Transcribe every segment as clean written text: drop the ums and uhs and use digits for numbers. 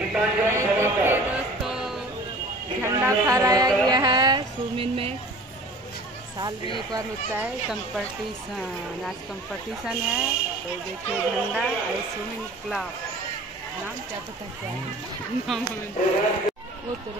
देखिए दोस्तों, झंडा फहराया गया है सुमिन में। साल में एक बार होता है कंपटीशन, आज कंपटीशन है। तो देखिए झंडा सुमिन क्लब, नाम क्या पता क्या है नाम हमें वो तो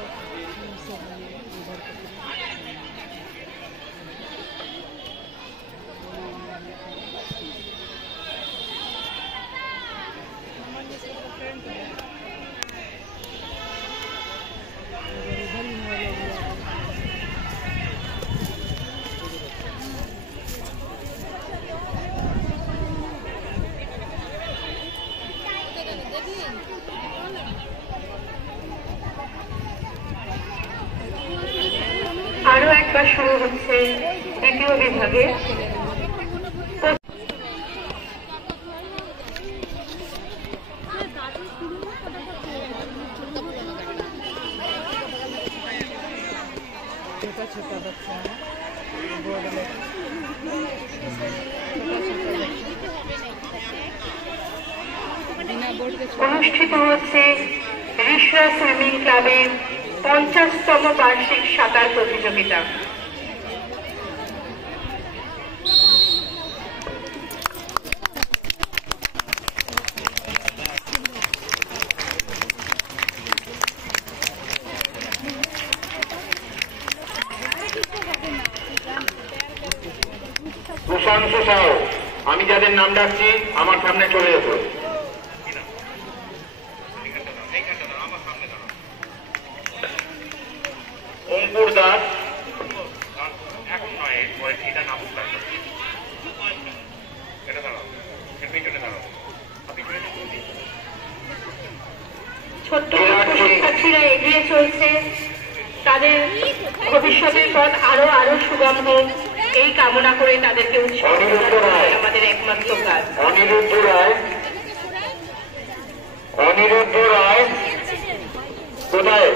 আরো একবার শুরু হচ্ছে দ্বিতীয় বিভাগে। छोटा छोटा बच्चा है, बोर्ड में অনুষ্ঠিত হচ্ছে রিশরা সুইমিং ক্লাবের 50তম বার্ষিক সাঁতার প্রতিযোগিতা। প্রশংস সহ আমি যাদের নাম ডাকছি আমার সামনে চলে এসো। অঙ্কুর দাস, এখন নয়, এটা নাম ছোট্ট শিক্ষার্থীরা এগিয়ে চলছে, তাদের ভবিষ্যতের পথ আরো আরো সুগম হোক এই কামনা করে তাদেরকে উৎসাহ আমাদের একমাত্র কাজ। অনিরুদ্ধ রায়, অনিরুদ্ধ রায় কোথায়?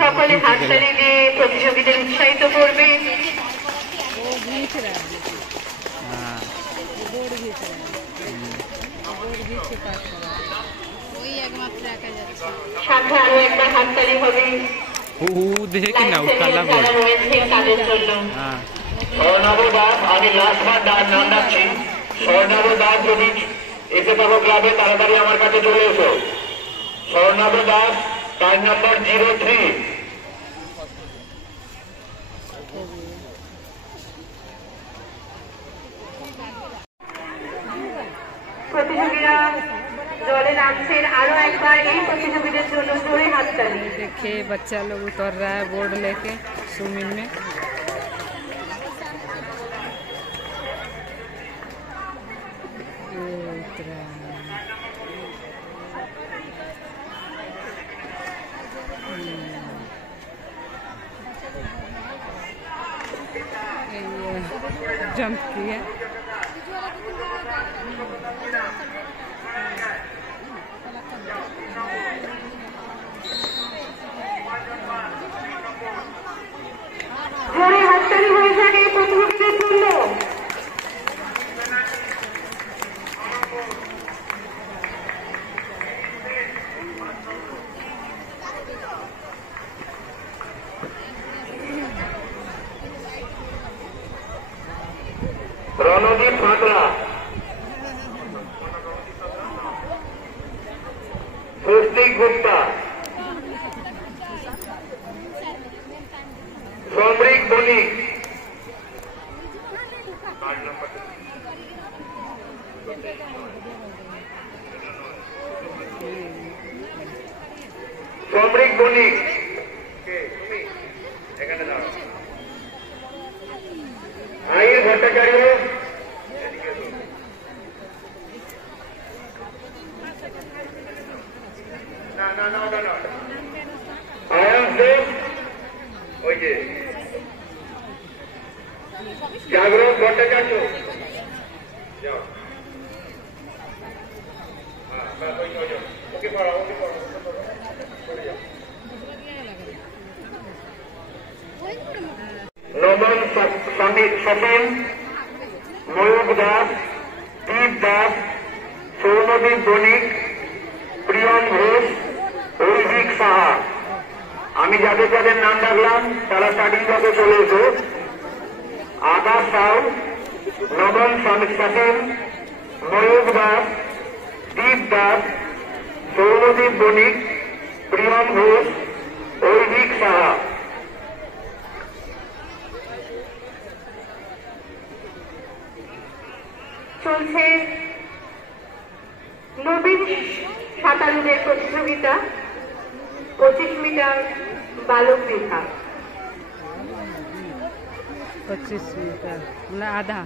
সকলে হাততালি দিয়ে প্রতিযোগীদের উৎসাহিত করবে। সাথে আরো একবার হাততালি হবে তাদের জন্য। স্বর্ণাভ দাস, আমি লাস্টবার নাম ডাকছি। স্বর্ণাভ দাস যদি এসে থাকো ক্লাবে তাড়াতাড়ি আমার কাছে চলে এসো। Swarnabh Das, time number 03। প্রতিযোগীরা জলে নামছেন, আরো একবার এই প্রতিযোগীদের জন্য জোরে হাততালি। देखिए बच्चा लोग उतर रहा है बोर्ड लेके स्विमिंग में। जंप किया জোরে হাততালি হয়ে থাকে প্রতিযোগীদের জন্য। রণদীপ ভাটরা, স্বস্তিক গুপ্তা, সমরিক বণিক, সমরিক বণিক, এখানে দাঁড়াও। আইর ভট্টাচার্য, আয়াস দেব, ওই যে জাগরণ ভট্টাচার্য, নমন সচিন, ময়ূর দাস, দীপ দাস, সৌমদীপ বণিক, প্রিয়ম ঘোষ, অভিজিৎ সাহা। আমি যাদের যাদের নাম ডাকলাম তারা স্টার্টিং ব্লকে চলে এসো। আকাশ সাউ, নমন সচিন, ময়ূর দাস, দীপ দাস, সৌমদীপ বণিক, প্রিয়ম ঘোষ, অভিজিৎ সাহা। চলছে নবীন সাঁতারুদের প্রতিযোগিতা 25 মিটার বালক বিভাগ। 25 मीटर मतलब आधा।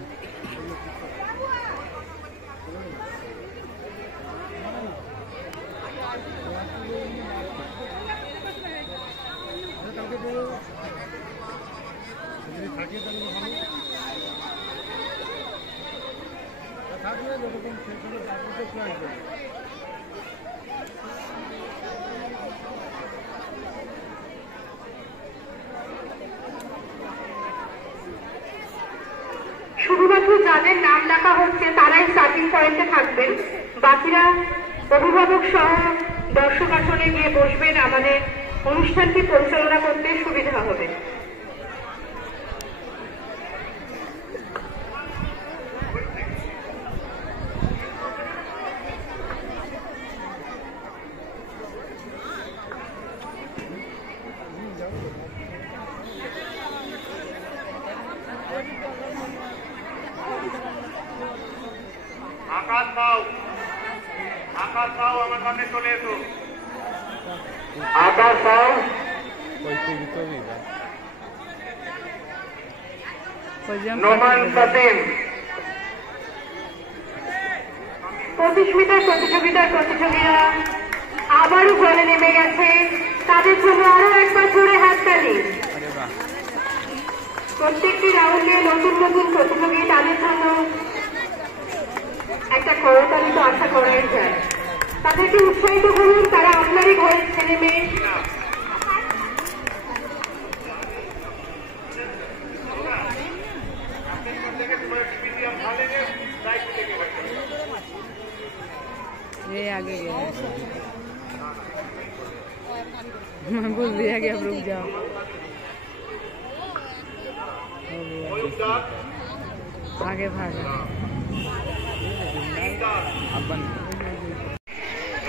শুধুমাত্র যাদের নাম ডাকা হচ্ছে তারাই স্টার্টিং পয়েন্টে থাকবেন, বাকিরা অভিভাবক সহ দর্শক আসনে গিয়ে বসবেন। আমাদের অনুষ্ঠানটি পরিচালনা করতে সুবিধা হবে। আকাশ সাউ আমার সামনে চলে এসো। আকাশ সাউ, নোমান সচিন। 25 মিটার প্রতিযোগিতার প্রতিযোগীরা আবারও জলে নেমে গেছে। তাদের জন্য আরো একবার জোরে হাততালি। প্রত্যেকটি রাউন্ডে নতুন নতুন প্রতিযোগী, তাদের জন্য একটা করতালি তো আশা করাই যায়। তাদেরকে উৎসাহিত করুন, তারা আপনারই ঘরের ছেলে মেয়ে। ये आगे गया मैं बोल दिया कि अब रुक जाओ। आगे भागा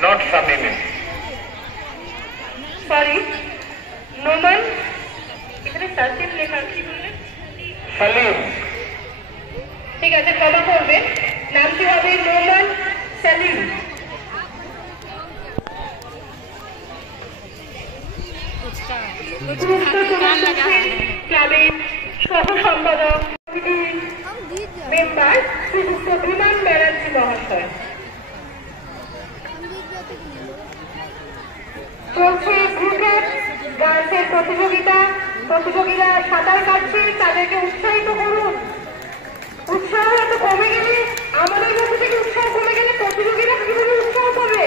নট সামিমে, সরি নোমান, এখানে সাসিম লেখা কি বললেন? সালিম। ঠিক আছে, ক্ষমা করবেন, নামটি হবে নোমান সালিম। ক্লাবের সহ সম্পাদক মেম্বার শ্রীযুক্ত বিমান ব্যানার্জি মহাশয়। চলছে ক্রিকেট গার্লসের প্রতিযোগিতা। প্রতিযোগীরা সাঁতার কাটছে, তাদেরকে উৎসাহিত করুন। উৎসাহ এত কমে গেলে, আমাদের মধ্যে থেকে উৎসাহ কমে গেলে প্রতিযোগীরা কিভাবে উৎসাহ পাবে?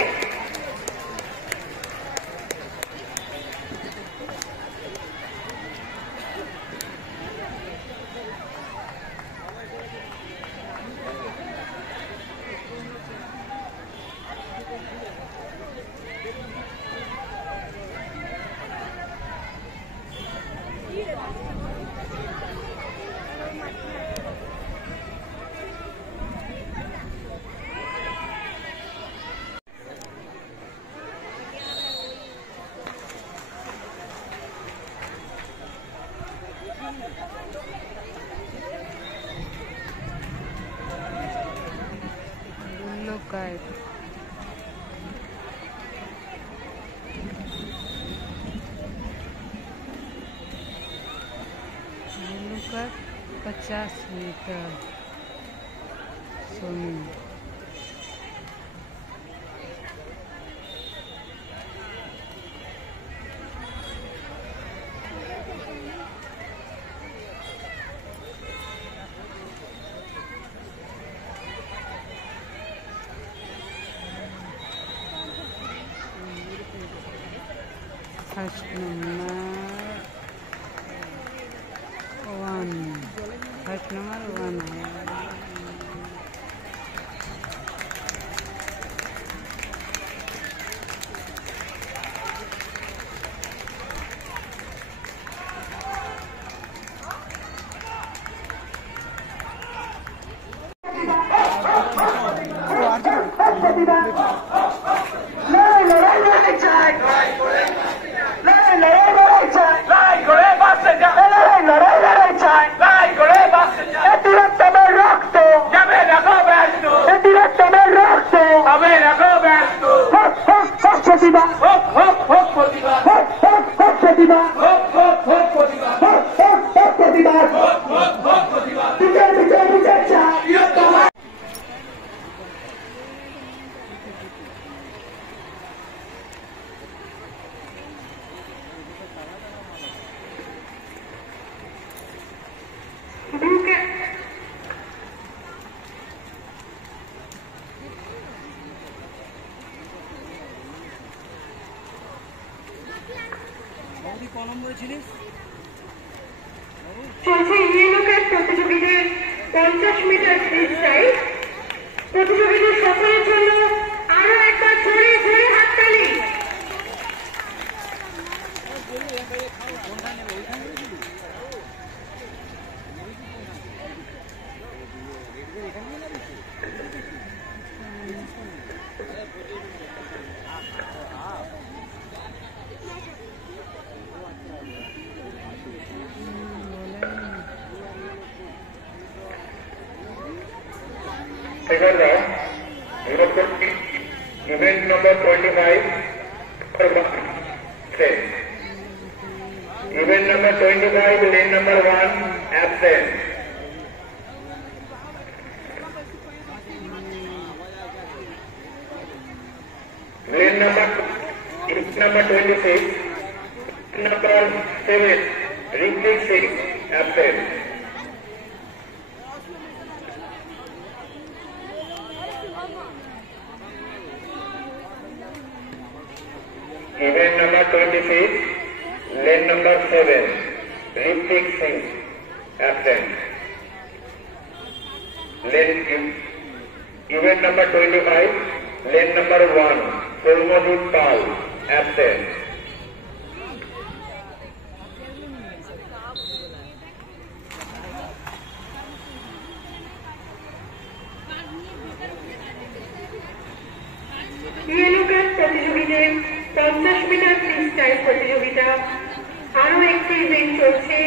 Kite. का 50 meter swimming. First number 1 first number 1 है। চলছে ইউনিয়ন প্রতিযোগীদের 50 মিটার ফ্রি স্টাইল প্রতিযোগীদের সকলের জন্য আরো একবার জোরে জোরে হাততালি। Event number 25, event number 25, lane number 1, absent. Lane number 26, number 7, ring 6, absent. Event number 26, lane number 7, Ritik Singh, absent. Event number 25, lane number 1, Sulmodip Pal, absent. প্রতিযোগীদের 50 মিটার ফ্রি স্টাইল প্রতিযোগিতা আরো একটি ইভেন্ট চলছে।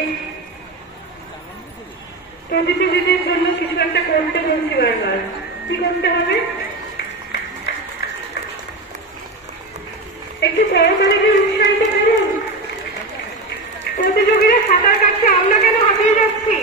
প্রতিযোগীদের জন্য কিছু একটা করতে বলছি বারবার, কি করতে হবে? একটু করতালিকে উৎসাহিত করুন। প্রতিযোগীরা সাঁতার কাটছে, আমরা কেন হাঁপিয়ে যাচ্ছি?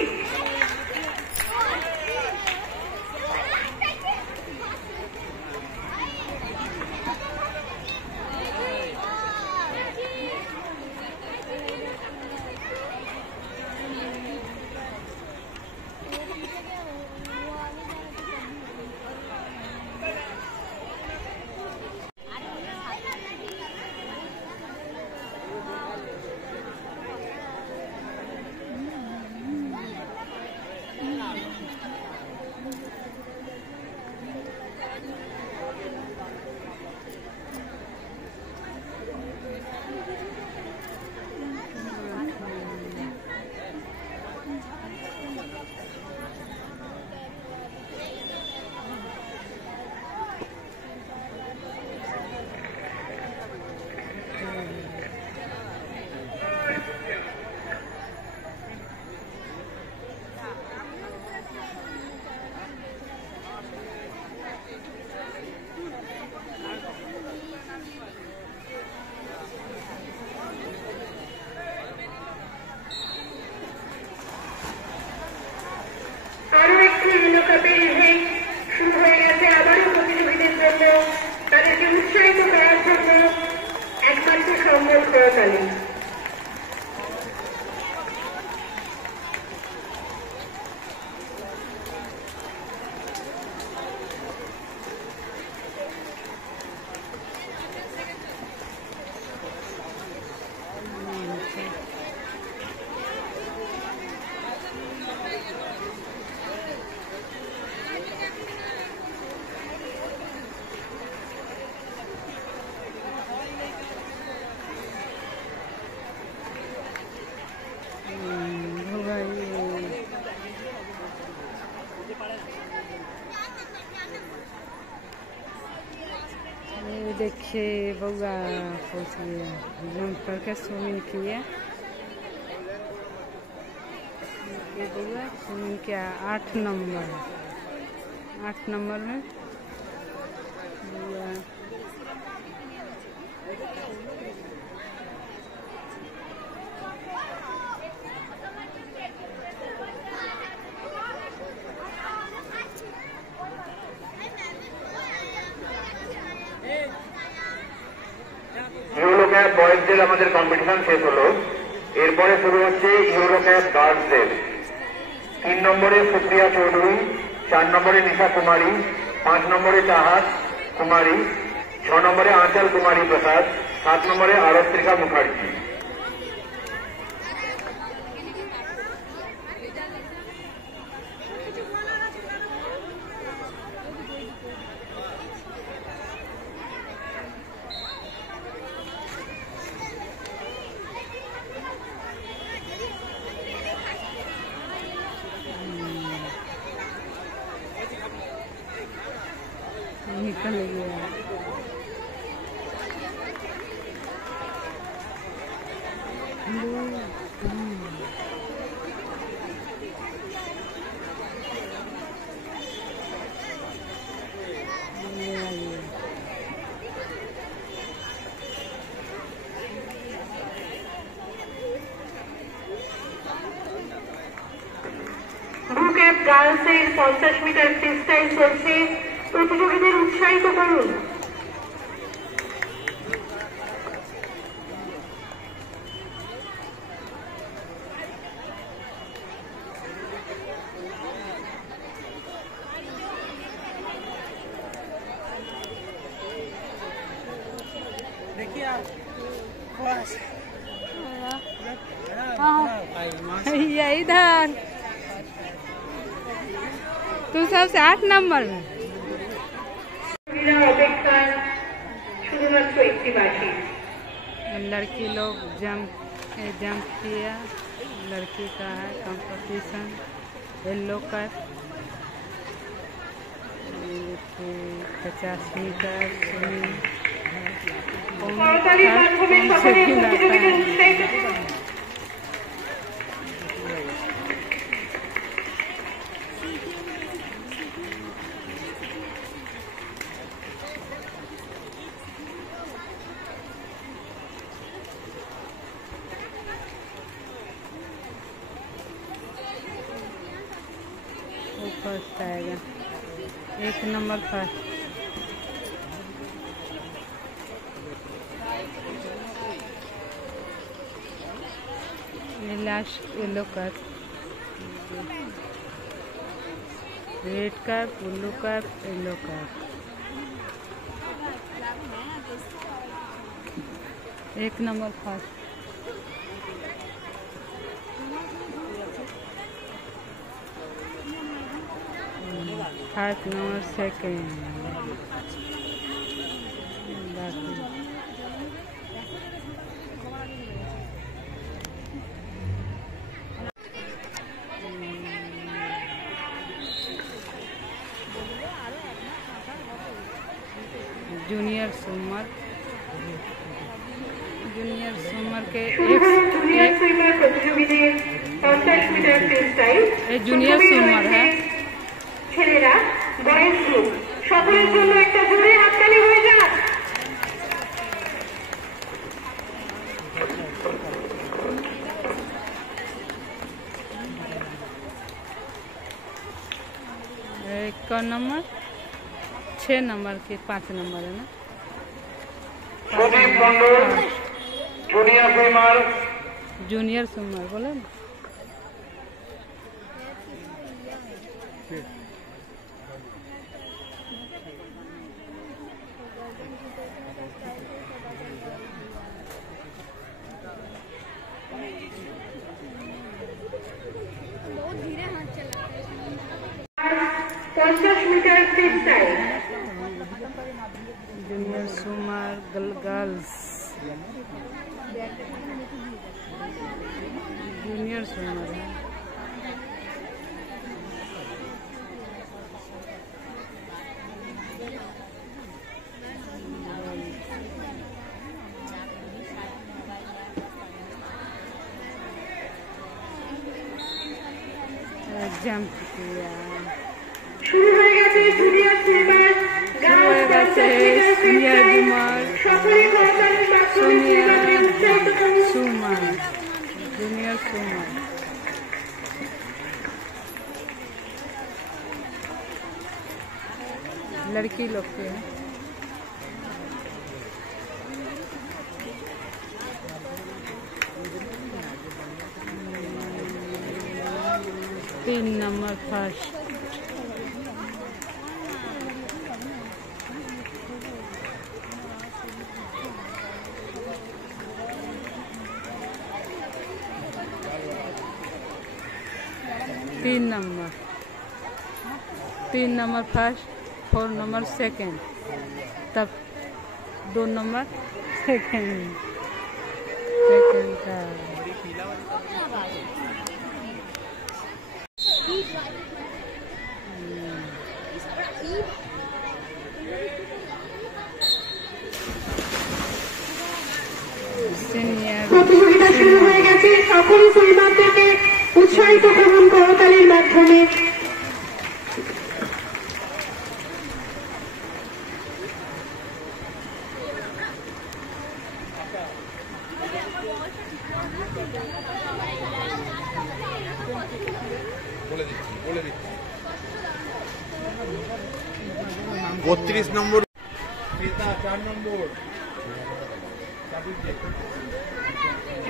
देखिए बउआ जंप करके स्विमिंग किए। ये बउआ स्विमिंग किया 8 नंबर में बउआ ইউরো ক্যাপ বয়েজদের আমাদের কম্পিটিশন শেষ হলো। এরপরে শুরু হচ্ছে ইউরো ক্যাপ গার্লসদের। 3 নম্বরে সুপ্রিয়া চৌধুরী, 4 নম্বরে নিশা কুমারী, 5 নম্বরে চাহাত কুমারী, 6 নম্বরে আঁচল কুমারী প্রসাদ, 7 নম্বরে আরত্রিকা মুখার্জি। निकल गया। ব্লু ক্যাপ গার্লসের 50 মিটার ফ্রিস্টাইল চলছে। প্রতিযোগীদের উৎসাহিত করুন। देखिए आप बस ये इधर तू सबसे 8 नंबर में। অপেক্ষা শুধুমাত্র একটি বাকি। लड़की लोग जंप किया। लड़की का है competition yellow cup 50 meter swimming. সরকারি মাধ্যমে সকলের প্রতিযোগীদের উৎসাহিত করুন। फर्स्ट आएगा 1 number first. Last yellow cup, red cup, blue cup, yellow cup. 1 number first. First number second. Junior swimmer के জুনিয়র সুইমার প্রতিযোগীদের 50 মিটার ফ্রিস্টাইল। जूनियर स्विमर है। ছেলেরা বয়েজ গ্রুপ সকলের জন্য একটা জোরে হাততালি হয়ে যাক। एक नंबर 6 नंबर के 5 नंबर है ना। Sudip Mandal junior swimmer. Junior swimmer बोले ना। बहुत धीरे हाथ चलाते हैं। 50 meter freestyle. Junior swimmer girls. Junior swimmer है। जंप किया। শুরু হয়ে গেছে জুনিয়র সুইমার सीनियर जुमर সকলে করতালির মাধ্যমে সুইমারকে উৎসাহিত করুন। सुमन जूनियर सुमन लड़की लोग के हैं। तीन नंबर फर्स्ट। तीन नंबर फर्स्ट, 4 नंबर सेकंड, तब 2 नंबर सेकंड था। প্রতিযোগিতা শুরু হয়ে গেছে, সকল সুইমারদেরকে উৎসাহিত করুন করতালির মাধ্যমে। बत्तीस नंबर 4 नंबर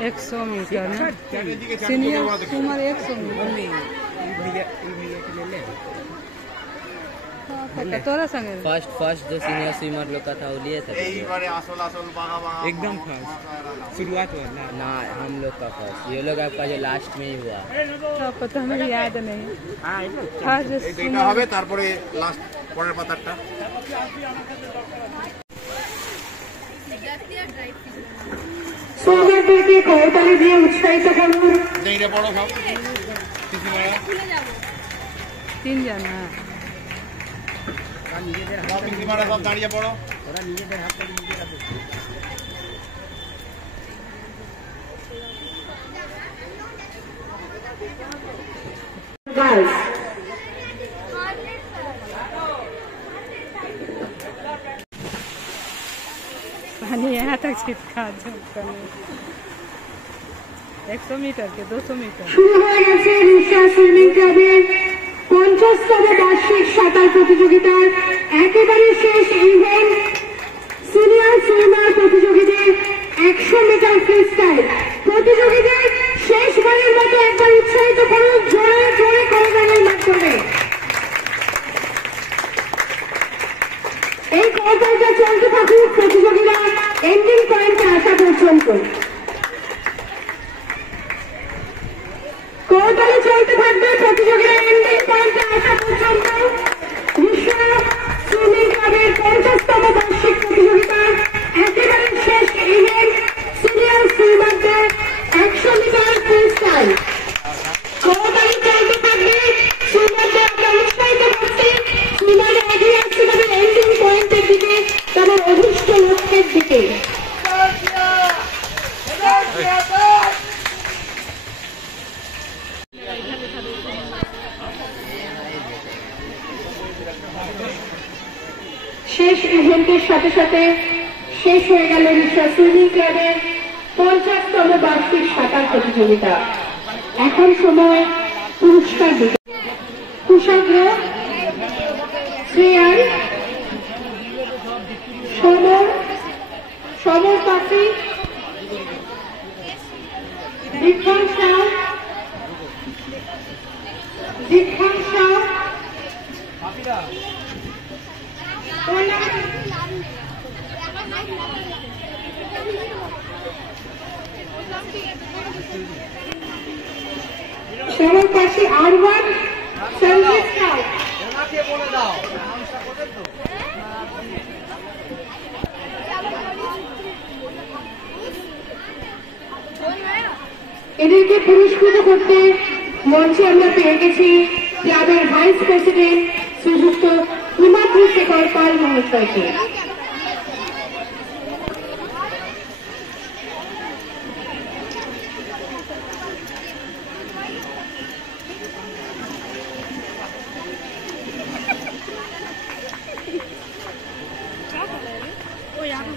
100 मीटर ना सीनियर उम्र 100 मीटर तोरा संगे फर्स्ट जो सीनियर स्विमर लोग का था वो लिए था एकदम फर्स्ट शुरुआत वाला ना, हम लोग का फर्स्ट, ये लोग आपका जो लास्ट में ही हुआ। तो पता हमें याद नहीं। এটা হবে তারপরে লাস্ট পরের পাতাটা সুইমারদেরকে করতালি দিয়ে উৎসাহিত করুন। যেইটা বড় খাও तीन जना পিসিমারা সব দাঁড়িয়ে পড়ো। গার্লস पानी यहाँ तक छिटका जंप करने 100 मीटर के 200 मीटर। শুরু হয়ে গেছে রিশা সুইমিং ক্লাবের 50তম বার্ষিক সাঁতার প্রতিযোগিতার একেবারে শেষ ইভেন্ট সিনিয়র সুইমার প্রতিযোগীদের 100 মিটার ফ্রিস্টাইল প্রতিযোগীদের শেষবারের মতো একবার উৎসাহিত করুন জোরে জোরে করতালির মাধ্যমে। এই করতালিটা চলতে থাকুক প্রতিযোগীরা এন্ডিং পয়েন্টে আসা পর্যন্ত। করতালি চলতে থাকবে প্রতিযোগীরা এন্ডিং পয়েন্টে আসা পর্যন্ত। বিশ্ব সুইমিং ক্লাবের 50তম বার্ষিক প্রতিযোগিতার একেবারে শেষ ইভেন্ট সিনিয়র সুইমারদের 100 মিটার ফ্রিস্টাইল। করতালি চলতে থাকবে, সুইমারদের আমরা উৎসাহিত করছি, সুইমাররা এগিয়ে আসছে তাদের এন্ডিং পয়েন্টের দিকে, তাদের অভিষ্ট লক্ষ্যের দিকে। শেষ ইভেন্টের সাথে সাথে শেষ হয়ে গেল রিশা সুইমিং ক্লাবের 50তম বার্ষিক সাঁতার প্রতিযোগিতা। এখন সময় পুরস্কার দিতে। কুশাগ্র, শ্রেয়ার, সমর পাখি, দীক্ষাংশা, সমর পাখি R1 সঞ্জিত রাও। এদেরকে পুরস্কৃত করতে মঞ্চে আমরা পেয়ে গেছি ক্লাবের ভাইস প্রেসিডেন্ট শ্রীযুক্ত হিমাদ্রি শেখর পাল মহাশয়কে।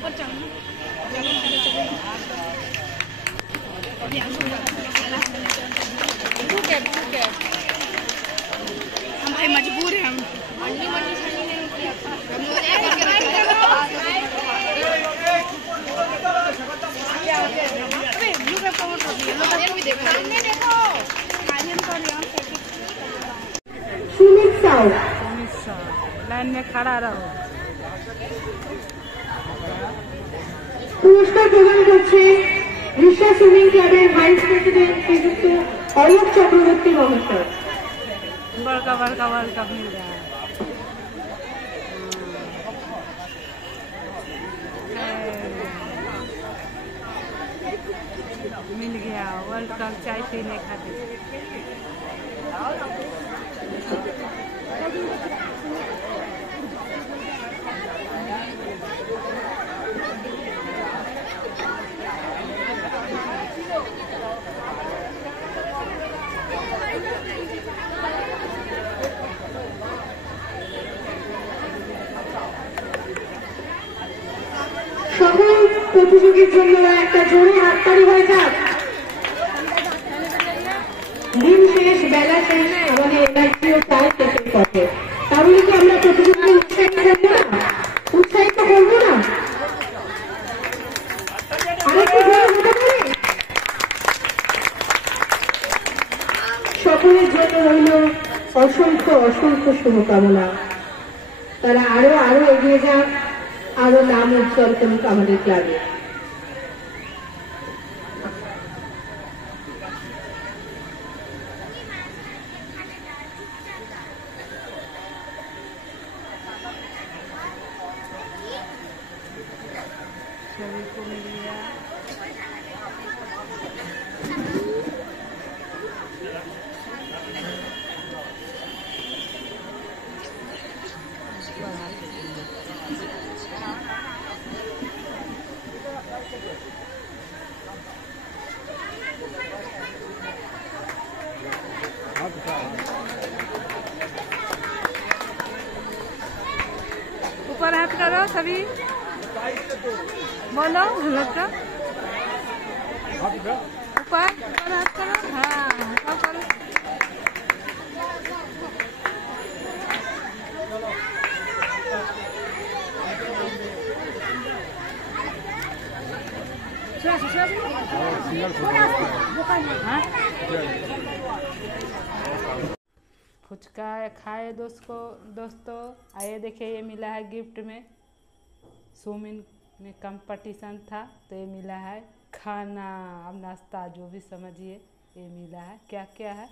ऊपर चलना हम भाई मजबूर हैं हम मंडी मंडी खाली नहीं সুমিত সাউ लाइन में खड़ा रहो। পুরস্কার প্রদান করছে ঋষা সুইমিং ক্লাবের ভাইস প্রেসিডেন্ট শ্রীযুক্ত অলোক চক্রবর্তী মহাশয়। बड़का बड़का वर्ल्ड कप मिल रहा है। मिल गया वर्ल्ड कप चाय पीने खातिर। সকল প্রতিযোগীর জন্য একটা জোরে হাততালি হয়ে যাক। দিন শেষ, বেলা শেষ, আমাদের এনার্জিও প্রায় শেষের পথে। তাহলে কি আমরা প্রতিযোগীদের উৎসাহিত করবো না? উৎসাহিত করবো না? আরেকটু জোরে হতে পারে? সকলের জন্য রইল অসংখ্য অসংখ্য শুভকামনা। তারা আরো আরো এগিয়ে যাক, আরো নাম উজ্জ্বল করুক আমাদের ক্লাবে। सभी को मिल गया। ऊपर हाथ करो सभी, बोलो लड़का ऊपर ऊपर हाथ करो। हाँ सब करो। फुचका खाए दोस्तों आइए देखिए ये मिला है गिफ्ट में। स्विमिंग में कंपटीशन था तो ये मिला है खाना, अब नाश्ता जो भी समझिए ये मिला है। क्या क्या है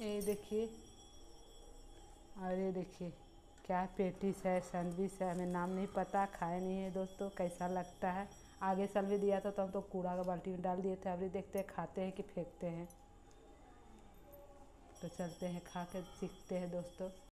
ये देखिए, और ये देखिए क्या पेटिस है, सैंडविच है, हमें नाम नहीं पता, खाए नहीं है दोस्तों। कैसा लगता है? आगे साल भी दिया था तो हम तो कूड़ा का बाल्टी में डाल दिए थे। अभी देखते हैं खाते हैं कि फेंकते हैं। तो चलते हैं, खा के सीखते हैं दोस्तों।